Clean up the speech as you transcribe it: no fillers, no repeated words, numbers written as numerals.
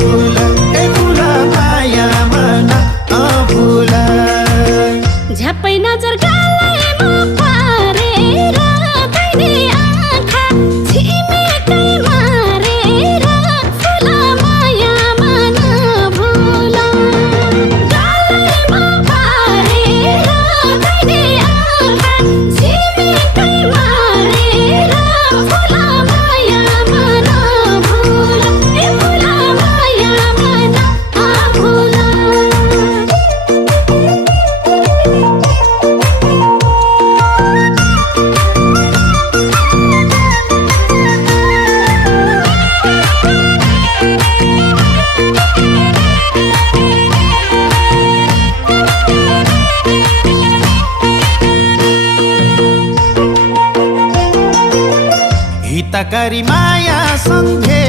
भुला ए भुला मायामा नभुला झ्याप्पै नजर गालैमा पारेर दैने आँखा छिमेकै मारेर फुला मायामा नभुला गालैमा पारेर दैने आँखा छिमेकै मारेर फुला मायामा नभुला ए फुला मायामा नभुला हितकारी माया सम्झे